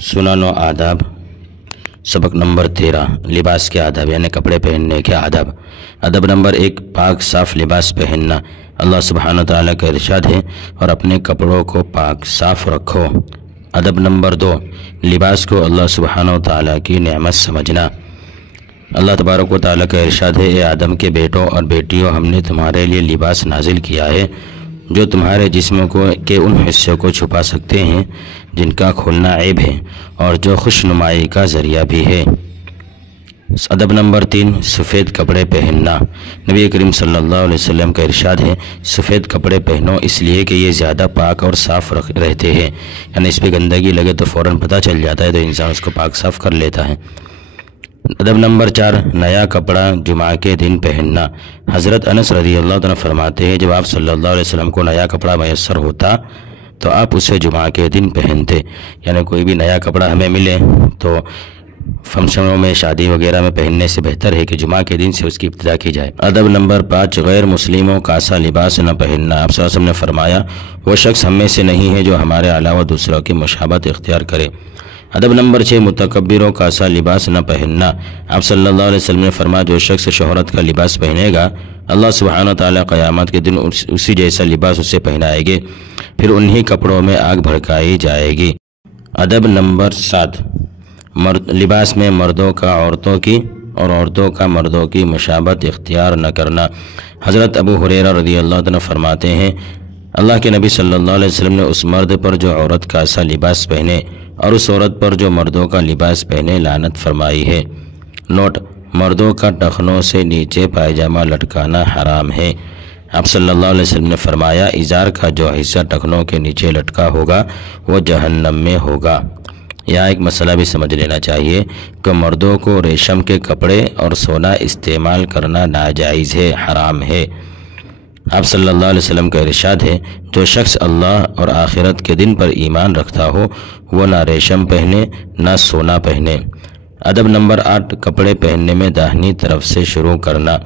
سنن و آداب سبق نمبر 13 لباس کے آداب یعنی کپڑے پہننے کے آداب۔ ادب نمبر 1 پاک صاف لباس پہننا۔ اللہ سبحانہ تعالیٰ کا ارشاد ہے اور اپنے کپڑوں کو پاک صاف رکھو۔ ادب نمبر 2 لباس کو اللہ سبحانہ تعالیٰ کی نعمت سمجھنا۔ اللہ تبارک و تعالیٰ کا ارشاد ہے، اے آدم کے بیٹوں اور بیٹیوں، ہم نے تمہارے لیے لباس نازل کیا ہے جو تمہارے جسم کے ان حصوں کو چھپا سکتے ہیں جن کا کھولنا عیب ہے اور جو خوش نمائی کا ذریعہ بھی ہے۔ ادب نمبر 3 سفید کپڑے پہننا۔ نبی کریم صلی اللہ علیہ وسلم کا ارشاد ہے، سفید کپڑے پہنو اس لیے کہ یہ زیادہ پاک اور صاف رہتے ہیں، یعنی اس پہ گندگی لگے تو فوراً پتہ چل جاتا ہے تو انسان اس کو پاک صاف کر لیتا ہے۔ ادب نمبر 4 نیا کپڑا جمعہ کے دن پہننا۔ حضرت انس رضی اللہ عنہ فرماتے ہیں، جب آپ صلی اللہ علیہ وسلم کو نیا کپڑا میسر ہوتا تو آپ اسے جمعہ کے دن پہنتے، یعنی کوئی بھی نیا کپڑا ہمیں ملے تو فنکشنوں میں شادی وغیرہ میں پہننے سے بہتر ہے کہ جمعہ کے دن سے اس کی ابتدا کی جائے۔ ادب نمبر 5 غیر مسلموں کا سا لباس نہ پہننا۔ آپ صلی اللہ علیہ وسلم نے فرمایا، وہ شخص ہم میں سے نہیں ہے جو ہمارے علاوہ دوسروں کی مشابہت اختیار کرے۔ ادب نمبر 6 متکبروں کا سا لباس نہ پہننا۔ آپ صلی اللہ علیہ وسلم نے فرمایا، جو شخص شہرت کا لباس پہنے گا اللہ سبحانہ تعالیٰ قیامت کے دن اسی جیسا لباس اسے پہنائے گے، پھر انہی کپڑوں میں آگ بھڑکائی جائے گی۔ ادب نمبر 7 لباس میں مردوں کا عورتوں کی اور عورتوں کا مردوں کی مشابہت اختیار نہ کرنا۔ حضرت ابو ہریرہ رضی اللہ عنہ فرماتے ہیں، اللہ کے نبی صلی اللہ علیہ وسلم نے اس مرد پر جو عورت کا سا لباس پہنے اور اس عورت پر جو مردوں کا لباس پہنے لعنت فرمائی ہے۔ نوٹ: مردوں کا ٹخنوں سے نیچے پائجامہ لٹکانا حرام ہے۔ آپ صلی اللہ علیہ وسلم نے فرمایا، ازار کا جو حصہ ٹخنوں کے نیچے لٹکا ہوگا وہ جہنم میں ہوگا۔ یہاں ایک مسئلہ بھی سمجھ لینا چاہیے کہ مردوں کو ریشم کے کپڑے اور سونا استعمال کرنا ناجائز ہے، حرام ہے۔ آپ صلی اللہ علیہ وسلم کا ارشاد ہے، جو شخص اللہ اور آخرت کے دن پر ایمان رکھتا ہو وہ نہ ریشم پہنے نہ سونا پہنے۔ ادب نمبر 8 کپڑے پہننے میں داہنی طرف سے شروع کرنا۔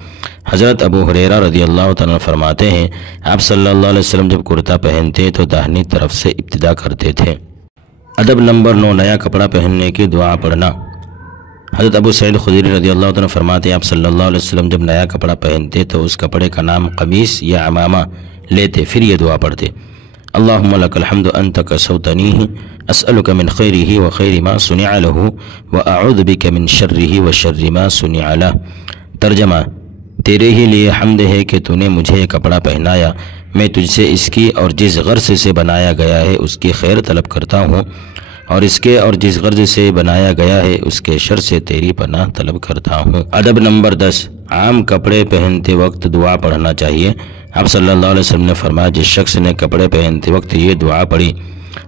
حضرت ابو ہریرہ رضی اللہ عنہ فرماتے ہیں، آپ صلی اللہ علیہ وسلم جب کرتا پہنتے تو داہنی طرف سے ابتدا کرتے تھے۔ ادب نمبر 9 نیا کپڑا پہننے کی دعا پڑھنا۔ حضرت ابو سعید خدری رضی اللہ عنہ فرماتے ہیں، آپ صلی اللہ علیہ وسلم جب نیا کپڑا پہنتے تو اس کپڑے کا نام قمیص یا عمامہ لیتے، پھر یہ دعا پڑھتے، اللہم لک الحمد انت کسوتنیہ اسألک من خیرہ وخیر ما صنع لہ واعوذ بک من شرہ وشر ما صنع لہ۔ ترجمہ: تیرے ہی لیے حمد ہے کہ تو نے مجھے یہ کپڑا پہنایا، میں تجھ سے اس کی اور جس غرض سے بنایا گیا ہے اس کی خیر طلب کرتا ہوں، اور اس کے اور جس غرض سے بنایا گیا ہے اس کے شر سے تیری پناہ طلب کرتا ہوں۔ ادب نمبر 10 عام کپڑے پہنتے وقت دعا پڑھنا چاہیے۔ آپ صلی اللہ علیہ وسلم نے فرمایا، جس شخص نے کپڑے پہنتے وقت یہ دعا پڑھی،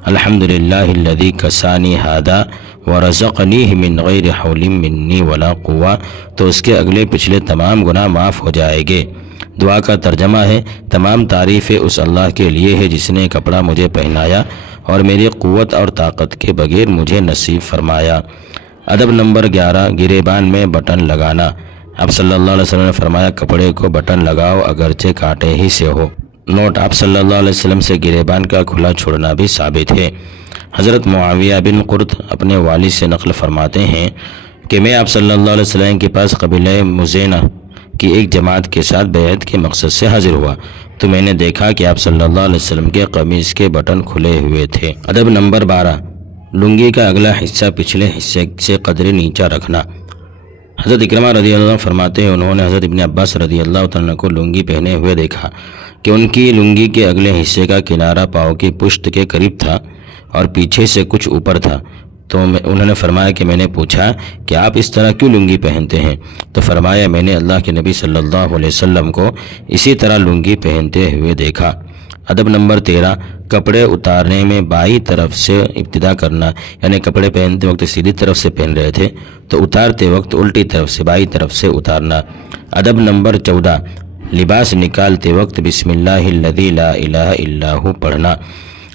الحمدللہ الذی کسانی ھذا ورزقنیہ من غیر حول منی ولا قوہ، تو اس کے اگلے پچھلے تمام گناہ معاف ہو جائے گے۔ دعا کا ترجمہ ہے، تمام تعریفیں اس اللہ کے لیے ہے جس نے کپڑا مجھے پہنایا اور میری قوت اور طاقت کے بغیر مجھے نصیب فرمایا۔ ادب نمبر 11 گریبان میں بٹن لگانا۔ آپ صلی اللہ علیہ وسلم نے فرمایا، کپڑے کو بٹن لگاؤ اگرچہ کانٹے ہی سے ہو۔ نوٹ: آپ صلی اللہ علیہ وسلم سے گریبان کا کھلا چھوڑنا بھی ثابت ہے۔ حضرت معاویہ بن قرط اپنے والد سے نقل فرماتے ہیں کہ میں آپ صلی اللہ علیہ وسلم کے پاس قبیلہ مزینہ کی ایک جماعت کے ساتھ بیعت کے مقصد سے حاضر ہوا تو میں نے دیکھا کہ آپ صلی اللہ علیہ وسلم کے قمیص کے بٹن کھلے ہوئے تھے۔ ادب نمبر 12 لنگی کا اگلا حصہ پچھلے حصے سے قدر نیچا رکھنا۔ حضرت اکرمہ رضی اللہ عنہ فرماتے ہیں، انہوں نے حضرت ابن عباس رضی اللہ عنہ کو لنگی پہنے ہوئے دیکھا کہ ان کی لنگی کے اگلے حصے کا کنارہ پاؤں کی پشت کے قریب تھا اور پیچھے سے کچھ اوپر تھا، تو انہوں نے فرمایا کہ میں نے پوچھا کہ آپ اس طرح کیوں لنگی پہنتے ہیں؟ تو فرمایا، میں نے اللہ کے نبی صلی اللہ علیہ وسلم کو اسی طرح لنگی پہنتے ہوئے دیکھا۔ ادب نمبر 13 کپڑے اتارنے میں بائیں طرف سے ابتدا کرنا، یعنی کپڑے پہنتے وقت سیدھی طرف سے پہن رہے تھے تو اتارتے وقت الٹی طرف سے بائیں طرف سے اتارنا۔ ادب نمبر 14 لباس نکالتے وقت بسم اللہ الذی لا الہ الا ہو پڑھنا۔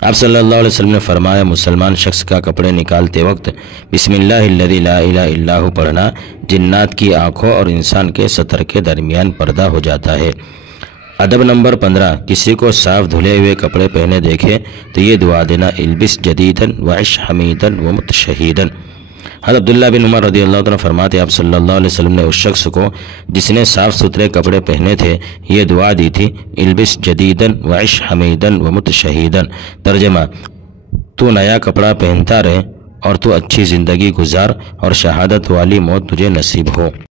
آپ صلی اللہ علیہ وسلم نے فرمایا، مسلمان شخص کا کپڑے نکالتے وقت بسم اللہ الذی لا الہ الا ہو پڑھنا جنات کی آنکھوں اور انسان کے ستر کے درمیان پردہ ہو جاتا ہے۔ ادب نمبر 15، کسی کو صاف دھلے ہوئے کپڑے پہنے دیکھے تو یہ دعا دینا، البس جدیدن وعش حمیدن ومت شہیدن۔ حضرت عبداللہ بن عمر رضی اللہ عنہ فرماتے ہیں آپ صلی اللہ علیہ وسلم نے اس شخص کو جس نے صاف ستھرے کپڑے پہنے تھے یہ دعا دی تھی، البس جدیدن وعش حمیدن ومت شہیدن۔ ترجمہ، تو نیا کپڑا پہنتا رہے اور تو اچھی زندگی گزار اور شہادت والی موت تجھے نصیب ہو۔